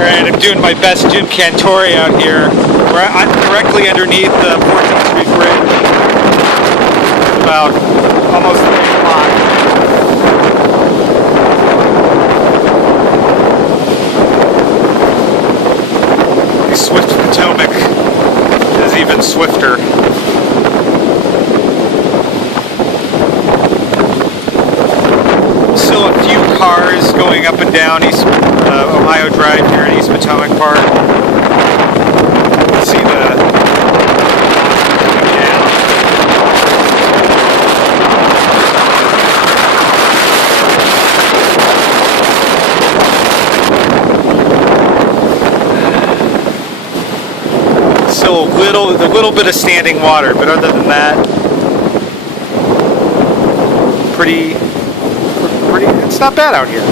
Alright, I'm doing my best Jim Cantore out here. I'm directly underneath the 14th Street Bridge. About almost 3 o'clock. The Swift Potomac is even swifter. Still a few cars going up and down East Ohio Drive here in East Potomac Park. See the coming down. Still a little bit of standing water, but other than that, pretty. It's not bad out here.